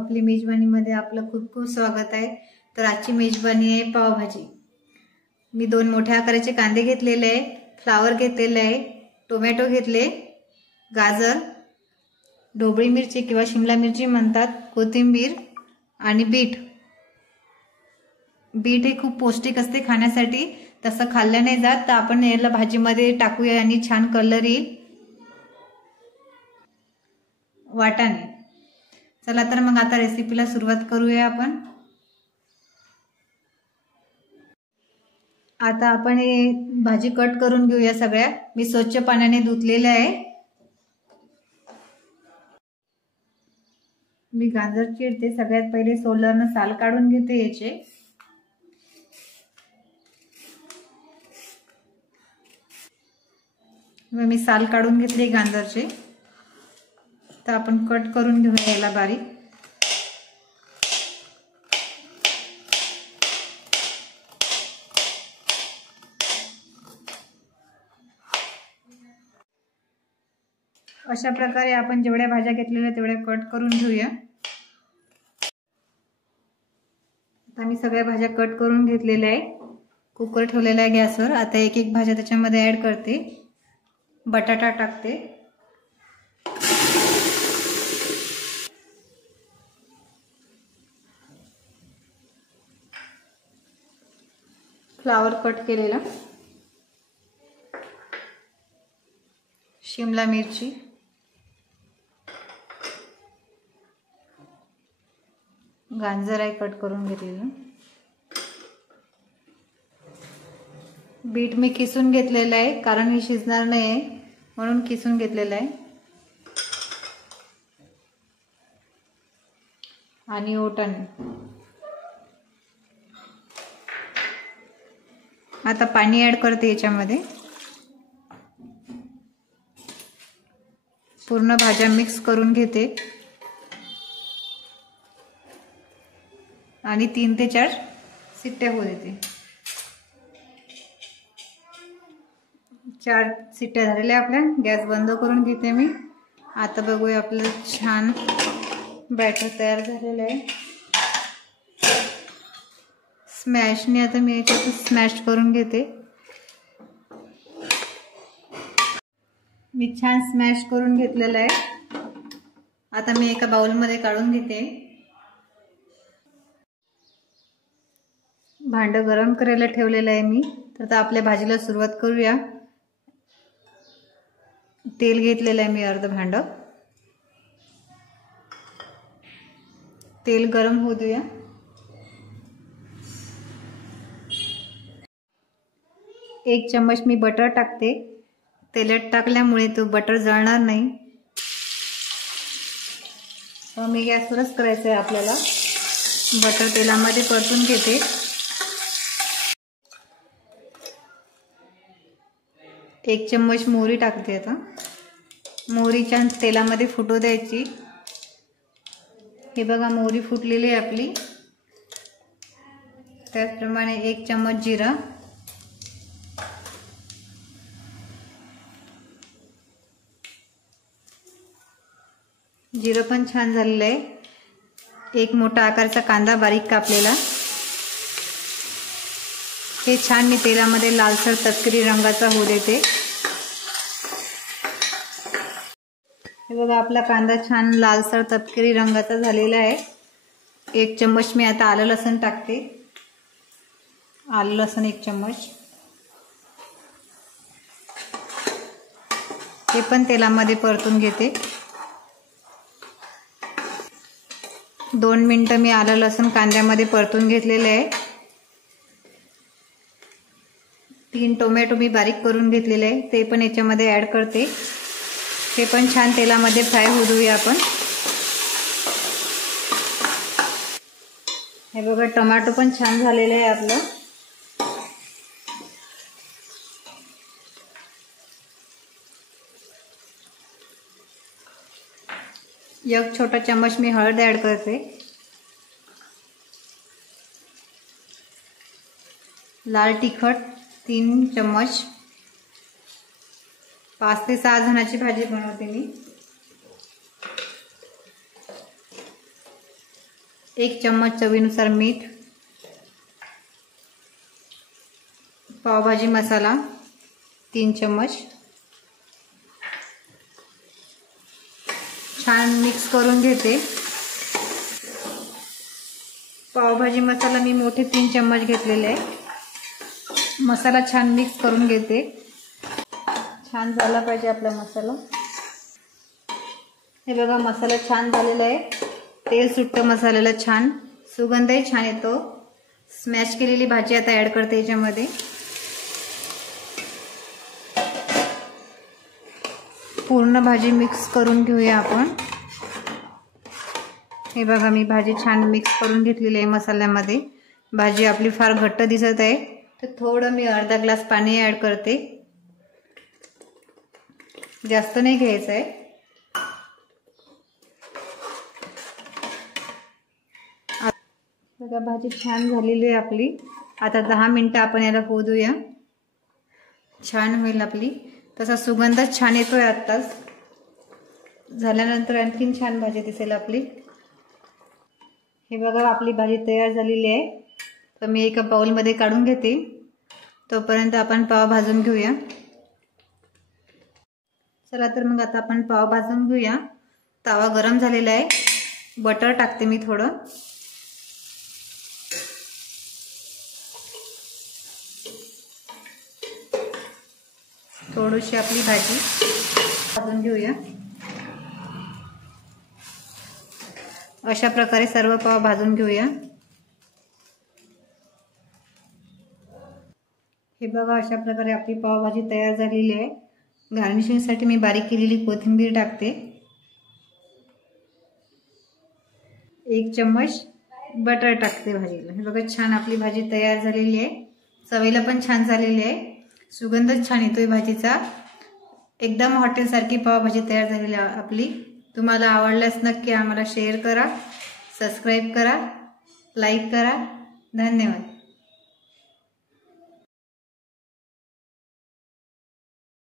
आपली मेजवानीमध्ये आपलं खूप खूप स्वागत आहे। तर आजची मेजवानी आहे पावभाजी। मी 2 मोठ्या आकाराचे कांदे घेतलेले आहे, फ्लावर घेतलेले आहे, टोमॅटो घेतले, गाजर, ढोबळी मिरची किंवा शिमला मिरची म्हणतात, कोथिंबीर आणि बीट। बीट हे खूप पौष्टिक असते खाण्यासाठी, तसं खाल्लं नाही जात तर आपण याला भाजीमध्ये टाकूया आणि छान कलर येईल। वाटाणे। चला तर मग आता रेसिपीला सुरुवात करूया आपण। आता आपण हे भाजी कट करून घेऊया सगळ्या। मी स्वच्छ पाण्याने धुतलेले आहे। मी गाजर चिरते। सगळ्यात पहिले सोलरनं साल काढून घेते याचे। मी साल काढून घेतले गाजरचे। तर आपण कट करून घेऊया याला बारीक। अशा प्रकारे आपण जेवढ्या भाज्या घेतलेल्या तेवढ्या कट करून घेऊया। आता मी सगळ्या भाज्या कट करून घेतलेल्या आहे। कुकर ठेवलेला आहे गॅसवर। आता एक एक भाज्या त्याच्यामध्ये ऍड करते। बटाटा टाकते, फ्लावर कट केलेला, शिमला मिरची, गाजर आहे कट करून घेतलेलं, बीट मी किसून घेतलेलं आहे कारण हे शिजणार नाही म्हणून किसून घेतलेलं आहे, आणि वाटाणे। आता पाणी ऍड करते याच्यामध्ये। पूर्ण भाज्या मिक्स करून घेते आणि 3 ते 4 शिट्ट्या होऊ देते। 4 शिट्ट्या झालेल्या आपल्या। गॅस बंद करून घेते मी। आता बघूया आपलं छान बॅटर तयार झालेलं आहे। स्मॅशने आता मी याच्यात स्मॅश करून घेते। मी छान स्मॅश करून घेतलेलं आहे। आता मी एका बाउलमध्ये काढून घेते। भांडं गरम करायला ठेवलेलं आहे मी। तर आता आपल्या भाजीला सुरुवात करूया। तेल घेतलेलं आहे मी अर्ध भांडं। तेल गरम होऊ देऊया। एक चम्मच मी बटर टाकते। तेलात टाकल्यामुळे तो बटर जळणार नाही। मी गॅसवरच करायचं आहे आपल्याला। बटर तेलामध्ये परतून घेते। एक चम्मच मोहरी टाकते। आता मोहरी छान तेलामध्ये फुटू द्यायची। हे बघा मोहरी फुटलेली आहे आपली। त्याचप्रमाणे 1 चम्मच जिरा, जिरं पण छान झालेलं आहे। 1 मोठा आकाराचा कांदा बारीक कापलेला। हे छान मी तेलामध्ये लालसर तपकिरी रंगाचा होऊ देते। हे बघा आपला कांदा छान लालसर तपकिरी रंगाचा झालेला आहे। 1 चम्मच मी आता आलं लसूण टाकते। आलं लसूण 1 चम्मच। हे पण तेलामध्ये परतून घेते। 2 मिनिटं मी आलं लसूण कांद्यामध्ये परतून घेतलेले आहे। 3 टोमॅटो मी बारीक करून घेतलेले आहे, ते पण याच्यामध्ये ऍड करते। हे पण छान तेलामध्ये फ्राय होऊ देऊया आपण। हे बघा टोमॅटो पण छान झालेलं आहे आपलं। एक छोटा चम्मच मी हळद ऍड करते। लाल तिखट 3 चम्मच। 5 ते 6 जणांची भाजी बनवते मी। 1 चम्मच चवीनुसार मीठ, पावभाजी मसाला 3 चम्मच, छान मिक्स करून घेते। पावभाजी मसाला मी मोठे 3 चम्मच घेतलेले आहे। मसाला छान मिक्स करून घेते। छान झाला पाहिजे आपला मसाला। हे बघा मसाला छान झालेला आहे। तेल सुटतं मसाल्याला, छान सुगंधही छान येतो। स्मॅश केलेली भाजी आता ॲड करते याच्यामध्ये। पूर्ण भाजी मिक्स करून घेऊया आपण। हे बघा मी भाजी छान मिक्स करून घेतलेली आहे मसाल्यामध्ये। भाजी आपली फार घट्ट दिसत आहे, तर थोडं मी अर्धा ग्लास पाणी ॲड करते। जास्त नाही घ्यायचं आहे। बघा भाजी छान झालेली आहे आपली। आता 10 मिनिटं आपण याला होऊ देऊया, छान होईल आपली। तसा सुगंध छान येतोय आत्ताच। झाल्यानंतर आणखीन छान भाजी दिसेल आपली। हे बघा आपली भाजी तयार झालेली आहे। तर मी एका बाउलमध्ये काढून घेते। तोपर्यंत आपण पाव भाजून घेऊया। चला तर मग आता आपण पाव भाजून घेऊया। तवा गरम झालेला आहे। बटर टाकते मी थोडं। थोडीशी आपली भाजी भाजून घेऊया। अशा प्रकारे सर्व पाव भाजून घेऊया। हे बघा अशा प्रकारे आपली पावभाजी तयार झालेली आहे। गार्निशिंगसाठी मी बारीक केलेली कोथिंबीर टाकते। 1 चम्मच बटर टाकते भाजीला। हे बघा छान आपली भाजी तयार झालेली आहे। चवीला पण छान झालेली आहे। सुगंधच छान येतोय भाजीचा। एकदम हॉटेलसारखी पावभाजी तयार झालेली आहे आपली। तुम्हाला आवडल्यास नक्की आम्हाला शेअर करा, सबस्क्राईब करा, लाईक करा। धन्यवाद।